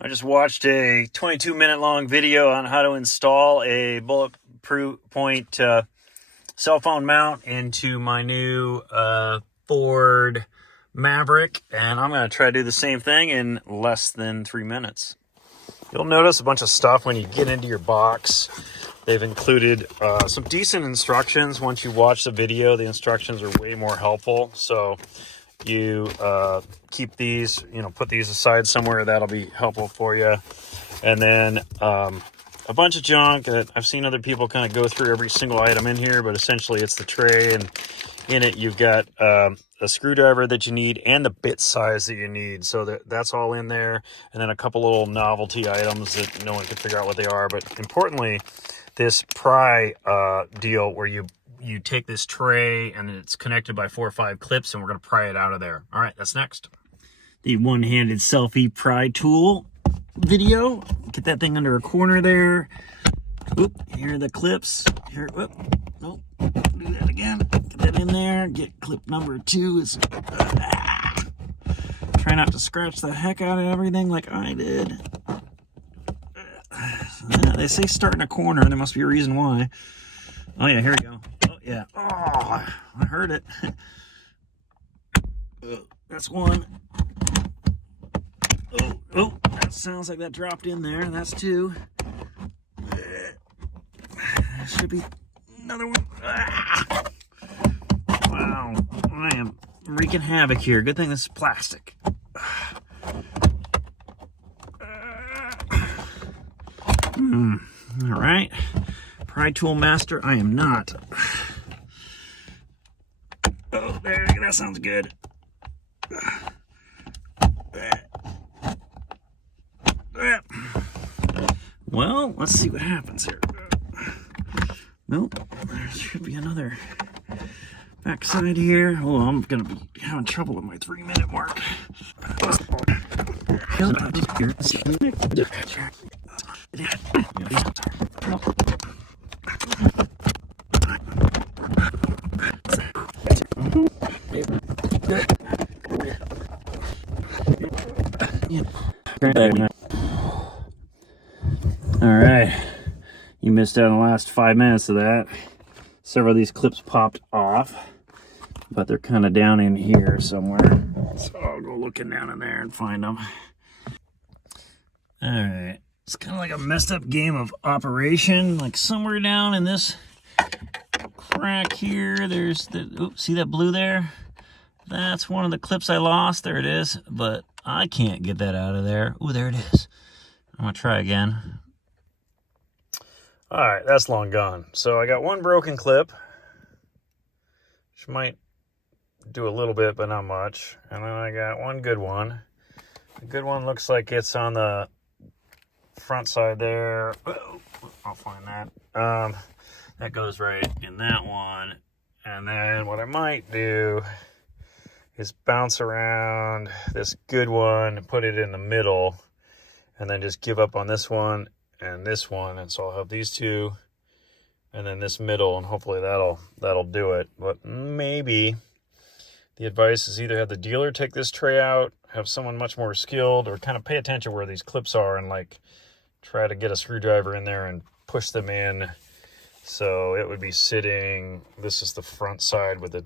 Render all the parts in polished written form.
I just watched a 22-minute long video on how to install a Bulletpoint cell phone mount into my new Ford Maverick, and I'm going to try to do the same thing in less than 3 minutes. You'll notice a bunch of stuff when you get into your box. They've included some decent instructions. Once you watch the video, the instructions are way more helpful. So you keep these, put these aside somewhere. That'll be helpful for you. And then a bunch of junk that I've seen other people kind of go through every single item in here, but essentially it's the tray, and in it you've got a screwdriver that you need and the bit size that you need. So that's all in there. And then a couple little novelty items that no one can figure out what they are. But importantly, this pry deal where you take this tray and it's connected by 4 or 5 clips, and we're going to pry it out of there. All right, that's next. The one-handed selfie pry tool video. Get that thing under a corner there. Oop, here are the clips. Here, whoop, nope, do that again. Get that in there. Get clip number 2. Try not to scratch the heck out of everything like I did. They say start in a corner. There must be a reason why. Oh yeah, here we go. Oh yeah. Oh, I heard it. That's one. Oh, that sounds like that dropped in there. That's 2. There should be another one. Wow, I am wreaking havoc here. Good thing this is plastic. All right. Pry tool master, I am not. Oh, there, that sounds good. Well, let's see what happens here. Nope, there should be another backside here. Oh, I'm gonna be having trouble with my 3-minute mark. All right, you missed out on the last 5 minutes of that. Several of these clips popped off, but they're kind of down in here somewhere. So I'll go looking down in there and find them. All right, it's kind of like a messed up game of Operation. Like somewhere down in this crack here, there's the, oops, see that blue there? That's one of the clips I lost. There it is, but I can't get that out of there. Oh, there it is. I'm gonna try again. All right, that's long gone. So I got one broken clip, which might do a little bit, but not much. And then I got one good one. The good one looks like it's on the front side there. Oh, I'll find that. That goes right in that one. And then what I might do is bounce around this good one and put it in the middle, and then just give up on this one and this one, and so I'll have these two and then this middle, and hopefully that'll do it. But maybe the advice is either have the dealer take this tray out, have someone much more skilled, or kind of pay attention where these clips are and like try to get a screwdriver in there and push them in. So it would be sitting, this is the front side with the,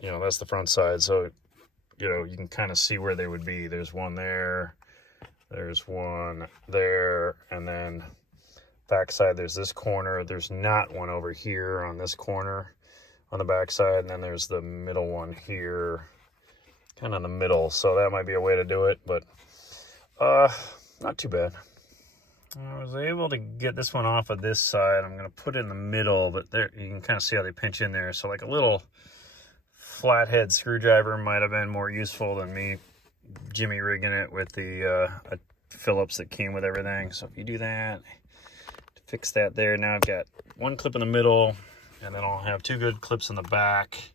that's the front side. So, you can kind of see where they would be. There's one there. There's one there, and then backside there's this corner. There's not one over here on this corner on the backside, and then there's the middle one here, kind of in the middle. So that might be a way to do it, but not too bad. I was able to get this one off of this side. I'm going to put it in the middle, but there you can kind of see how they pinch in there. So like a little flathead screwdriver might have been more useful than me jimmy rigging it with the Phillips that came with everything. So if you do that, fix that there. Now I've got one clip in the middle, and then I'll have 2 good clips in the back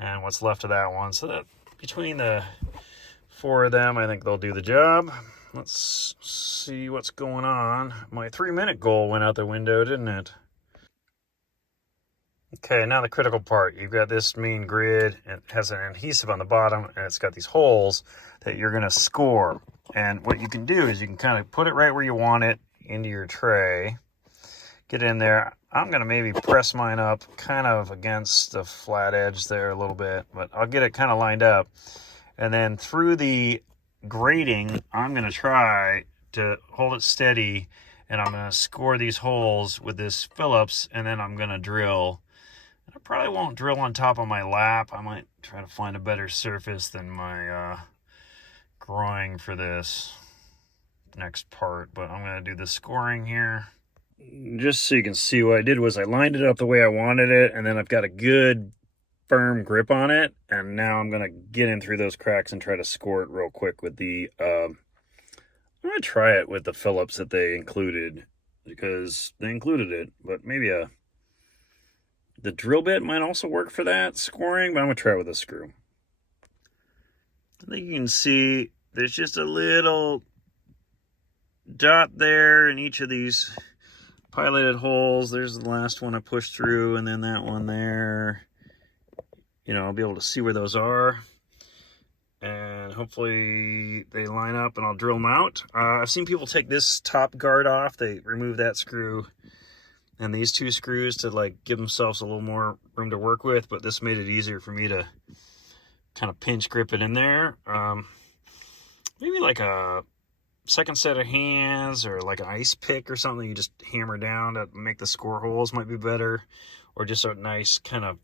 and what's left of that one. So that between the 4 of them, I think they'll do the job. Let's see what's going on. My 3-minute goal went out the window, didn't it? Okay, now the critical part. You've got this main grid, and it has an adhesive on the bottom, and it's got these holes that you're going to score. And what you can do is you can kind of put it right where you want it into your tray. Get in there. I'm going to maybe press mine up kind of against the flat edge there a little bit, but I'll get it kind of lined up. And then through the grating, I'm going to try to hold it steady, and I'm going to score these holes with this Phillips, and then I'm going to drill. I probably won't drill on top of my lap. I might try to find a better surface than my groin for this next part, but I'm going to do the scoring here. Just so you can see, what I did was I lined it up the way I wanted it, and then I've got a good firm grip on it, and now I'm going to get in through those cracks and try to score it real quick with the I'm going to try it with the Phillips that they included, because they included it, but maybe the drill bit might also work for that scoring, but I'm going to try it with a screw. I think you can see there's just a little dot there in each of these piloted holes. There's the last one I pushed through, and then that one there. You know, I'll be able to see where those are, and hopefully they line up and I'll drill them out. I've seen people take this top guard off. They remove that screw and these two screws to like give themselves a little more room to work with, but this made it easier for me to kind of pinch grip it in there. Maybe like a second set of hands or like an ice pick or something you just hammer down to make the score holes might be better, or just a nice kind of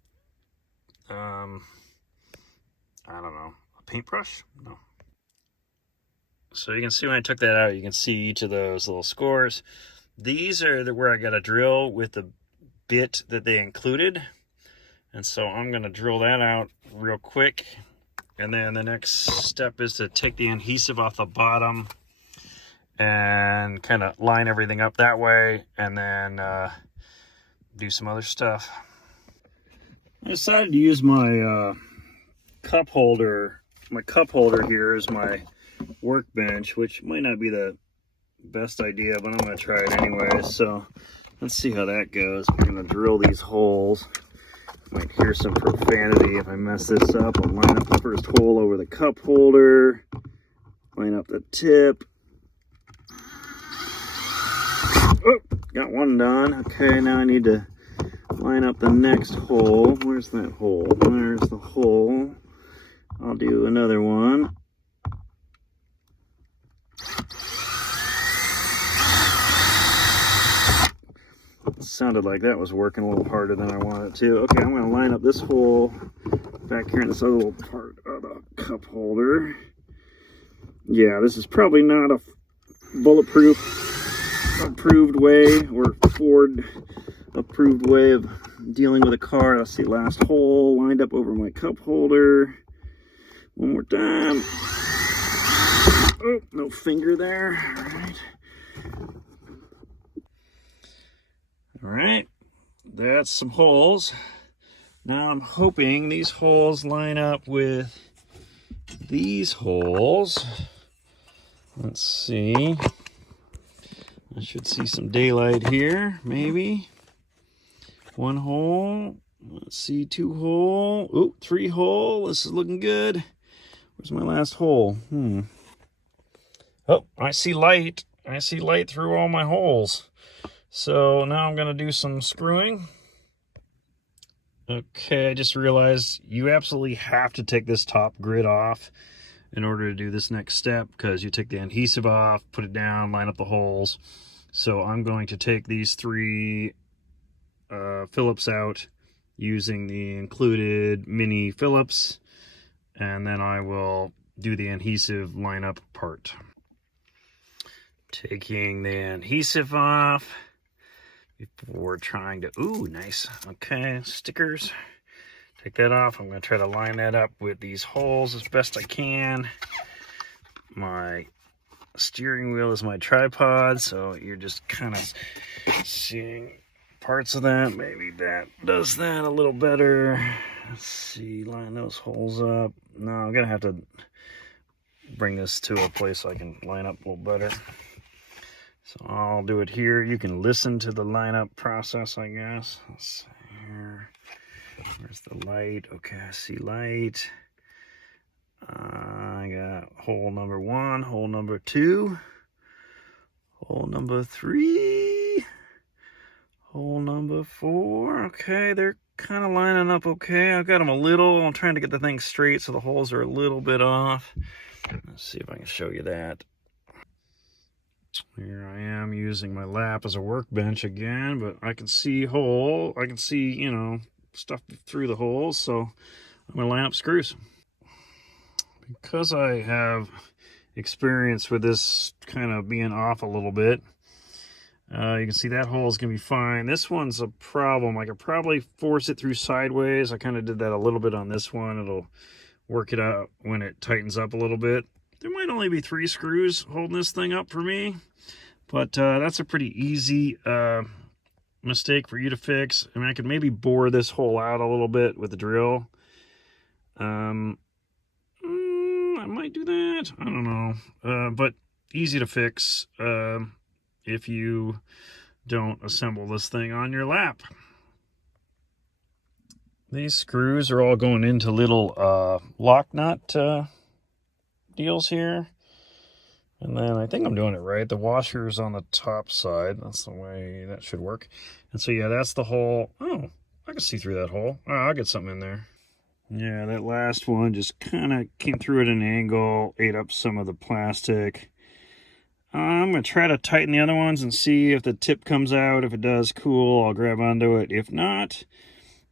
I don't know, a paintbrush? No. So you can see when I took that out, you can see each of those little scores. These are where I got to drill with the bit that they included, and so I'm going to drill that out real quick. And then the next step is to take the adhesive off the bottom and kind of line everything up that way, and then do some other stuff. I decided to use my cup holder. My cup holder here is my workbench, which might not be the best idea, but I'm going to try it anyway. So let's see how that goes. We're going to drill these holes. Might hear some profanity if I mess this up. I'll line up the first hole over the cup holder, line up the tip. Oh, got one done. Okay, now I need to line up the next hole. Where's that hole? There's the hole. I'll do another one. It sounded like that was working a little harder than I wanted it to. Okay, I'm going to line up this hole back here in this other little part of the cup holder. Yeah, this is probably not a bulletproof approved way or Ford approved way of dealing with a car. Let's see, last hole lined up over my cup holder. One more time. Oh, no finger there. All right, that's some holes. Now I'm hoping these holes line up with these holes. Let's see. I should see some daylight here, maybe. One hole. Let's see, two hole. Oh, three hole. This is looking good. Where's my last hole? Oh, I see light. I see light through all my holes. So now I'm going to do some screwing. Okay, I just realized you absolutely have to take this top grid off in order to do this next step, because you take the adhesive off, put it down, line up the holes. So I'm going to take these three Phillips out using the included mini Phillips, and then I will do the adhesive lineup part. Taking the adhesive off before trying to, ooh, nice. Okay, stickers. Take that off. I'm going to try to line that up with these holes as best I can. My steering wheel is my tripod, so you're just kind of seeing parts of that. Maybe that does that a little better. Let's see, line those holes up. No, I'm going to have to bring this to a place so I can line up a little better. So I'll do it here. You can listen to the lineup process, I guess. Let's see here. Where's the light? Okay, I see light. I got hole number 1, hole number 2, hole number 3, hole number 4. Okay, they're kind of lining up okay. I've got them a little, I'm trying to get the thing straight so the holes are a little bit off. Let's see if I can show you that. Here I am using my lap as a workbench again, but I can see I can see, you know, stuff through the holes, so I'm gonna line up screws. Because I have experience with this kind of being off a little bit, you can see that hole is gonna be fine. This one's a problem. I could probably force it through sideways. I kind of did that a little bit on this one. It'll work it out when it tightens up a little bit. There might only be 3 screws holding this thing up for me, but that's a pretty easy mistake for you to fix. I mean, I could maybe bore this hole out a little bit with the drill. I might do that. I don't know. But easy to fix if you don't assemble this thing on your lap. These screws are all going into little lock nut deals here. And then I think I'm doing it right. The washer's on the top side. That's the way that should work. And so, yeah, that's the hole. Oh, I can see through that hole. Oh, I'll get something in there. Yeah, that last one just kind of came through at an angle, ate up some of the plastic. I'm going to try to tighten the other ones and see if the tip comes out. If it does, cool, I'll grab onto it. If not,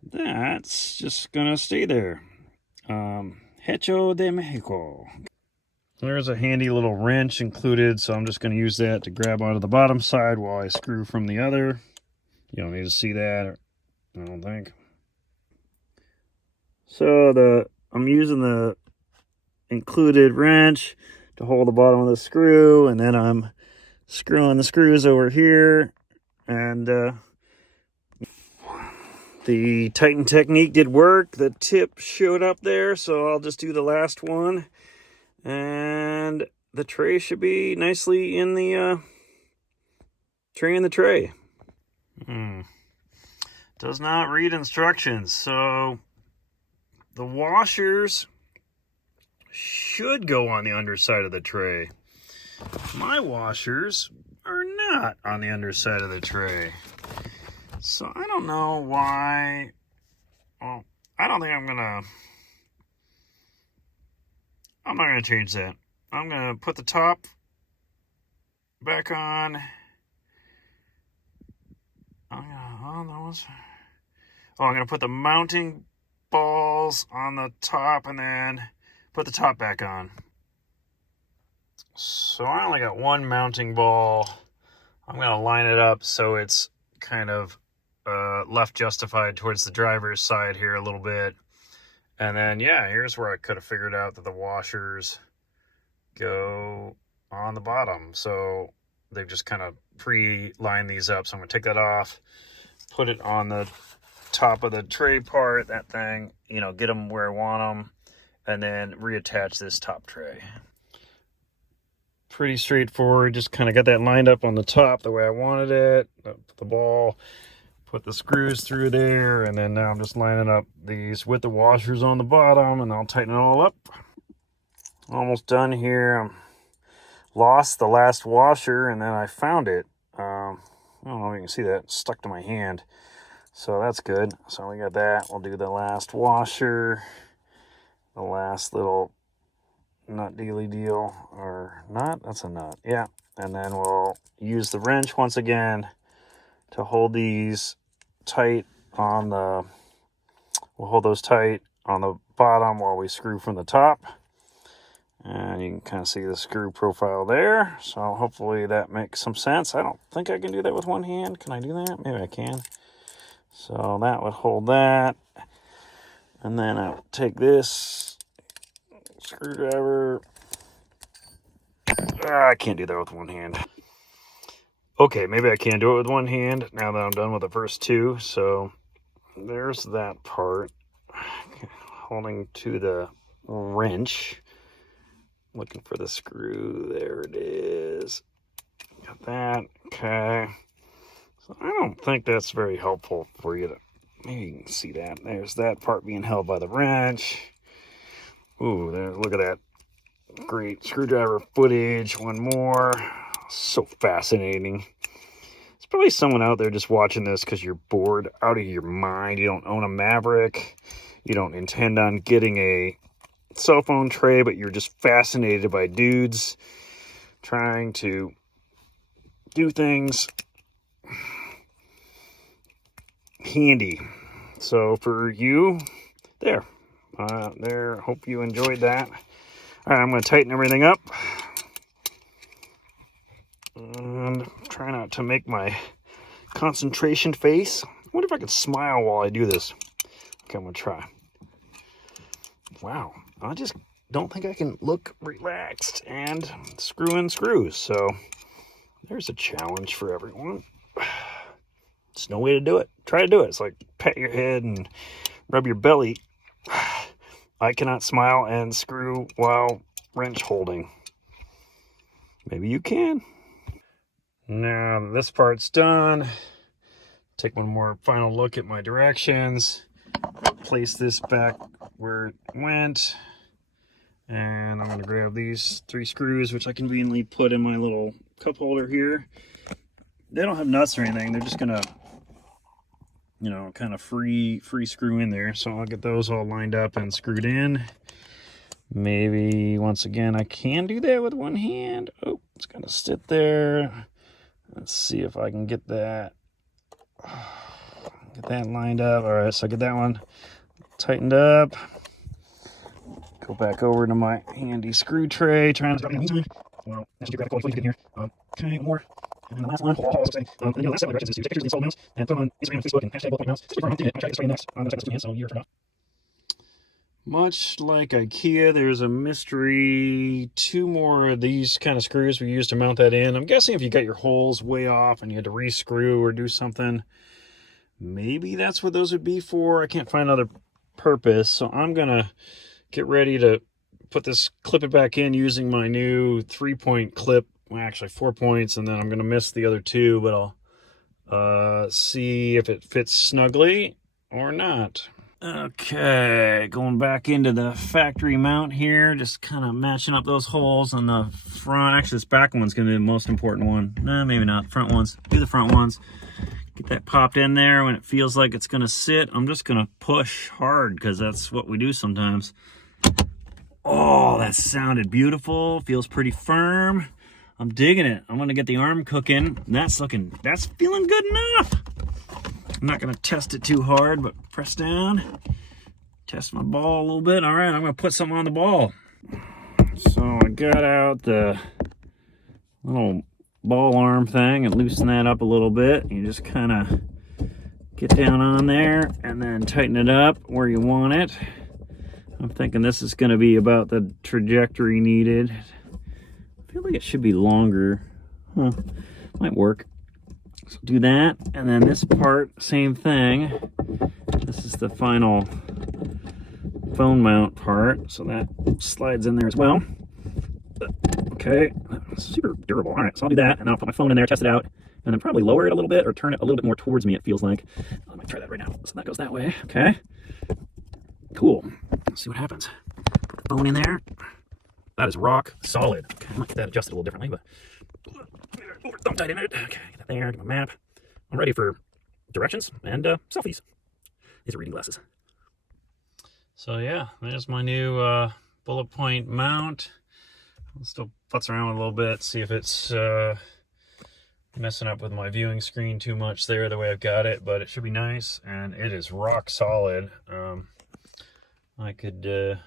that's just going to stay there. Hecho de Mexico. There's a handy little wrench included, so I'm just going to use that to grab onto the bottom side while I screw from the other. You don't need to see that, I don't think. So I'm using the included wrench to hold the bottom of the screw, and then I'm screwing the screws over here, and the tighten technique did work. The tip showed up there, so I'll just do the last one, and the tray should be nicely in the tray in the tray. Does not read instructions, so the washers should go on the underside of the tray. My washers are not on the underside of the tray. So I don't know why. Well, I don't think I'm not gonna change that. I'm gonna put the top back on. I'm gonna put the mounting balls on the top and then put the top back on. So I only got one mounting ball. I'm going to line it up so it's kind of left justified towards the driver's side here a little bit. And then, yeah, here's where I could have figured out that the washers go on the bottom. So they've just kind of pre-lined these up. So I'm going to take that off, put it on the top of the tray part, that thing, you know, get them where I want them, and then reattach this top tray. Pretty straightforward. Just kind of got that lined up on the top the way I wanted it. Put the ball, put the screws through there, and then now I'm just lining up these with the washers on the bottom, and I'll tighten it all up. Almost done here. Lost the last washer, and then I found it. I don't know if you can see that. It's stuck to my hand. So that's good. So we got that. We'll do the last washer, the last little nut dealy deal, or nut, that's a nut, yeah. And then we'll use the wrench once again to hold these tight on the, we'll hold those tight on the bottom while we screw from the top. And you can kind of see the screw profile there. So hopefully that makes some sense. I don't think I can do that with one hand. Can I do that? Maybe I can. So that would hold that. And then I'll take this screwdriver. I can't do that with one hand. Okay, maybe I can do it with one hand now that I'm done with the first two. So there's that part. Holding to the wrench. Looking for the screw. There it is. Got that. Okay. So I don't think that's very helpful for you to, maybe you can see that. There's that part being held by the wrench. Ooh, there, look at that. Great screwdriver footage. One more. So fascinating. There's probably someone out there just watching this because you're bored out of your mind. You don't own a Maverick. You don't intend on getting a cell phone tray, but you're just fascinated by dudes trying to do things handy. So for you, there, hope you enjoyed that. All right, I'm going to tighten everything up and try not to make my concentration face. I wonder if I could smile while I do this. Okay, I'm going to try. Wow, I just don't think I can look relaxed and screw in screws. So there's a challenge for everyone. There's no way to do it. Try to do it. It's like pat your head and rub your belly. I cannot smile and screw while wrench holding. Maybe you can. Now this part's done. Take one more final look at my directions. Place this back where it went. And I'm going to grab these 3 screws, which I conveniently put in my little cup holder here. They don't have nuts or anything. They're just going to, you know, kind of free screw in there. So I'll get those all lined up and screwed in. Maybe, once again, I can do that with one hand. Oh, it's going to sit there. Let's see if I can get that. Get that lined up. All right, so I get that one tightened up. Go back over to my handy screw tray. Trying to well, that's geographical before you get here. Okay, more. And then the last one. And the last set of directions is to take pictures of the installed mounts and put them on Instagram and Facebook and hashtag Bulletpoint mounts. I'm doing it. I'm trying to get this next. I'm going to check this 2 hands, so you're turned off. Much like IKEA, there's a mystery. 2 more of these kind of screws we use to mount that in. I'm guessing if you got your holes way off and you had to re-screw or do something, maybe that's what those would be for. I can't find another purpose, so I'm gonna get ready to put this, clip it back in using my new 3-point clip. Well, actually 4 points, and then I'm gonna miss the other 2, but I'll see if it fits snugly or not. Okay, going back into the factory mount here, just kind of matching up those holes on the front. Actually, this back one's going to be the most important one. No, maybe not. Front ones. Do the front ones. Get that popped in there. When it feels like it's going to sit, I'm just going to push hard because that's what we do sometimes. Oh, that sounded beautiful. Feels pretty firm. I'm digging it. I'm going to get the arm cooking. That's feeling good enough. I'm not going to test it too hard, but press down. Test my ball a little bit. All right, I'm going to put something on the ball. So I got out the little ball arm thing and loosen that up a little bit. You just kind of get down on there and then tighten it up where you want it. I'm thinking this is going to be about the trajectory needed. I feel like it should be longer. Might work. So do that, and then this part, same thing. This is the final phone mount part, so that slides in there as well. Okay, super durable. All right, so I'll do that, and I'll put my phone in there, test it out, and then probably lower it a little bit or turn it a little bit more towards me, it feels like. I'm gonna try that right now. So that goes that way. Okay, cool. Let's see what happens. Put the phone in there. That is rock solid. Okay, I might get that adjusted a little differently, but don't tighten it. Okay, get that there, get my map. I'm ready for directions and selfies. These are reading glasses. So yeah, there's my new Bulletpoint mount. I'll still futz around with it a little bit, see if it's messing up with my viewing screen too much there the way I've got it, but it should be nice, and it is rock solid. I could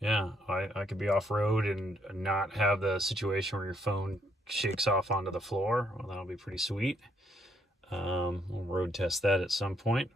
yeah, I could be off-road and not have the situation where your phone shakes off onto the floor. Well, that'll be pretty sweet. We'll road test that at some point.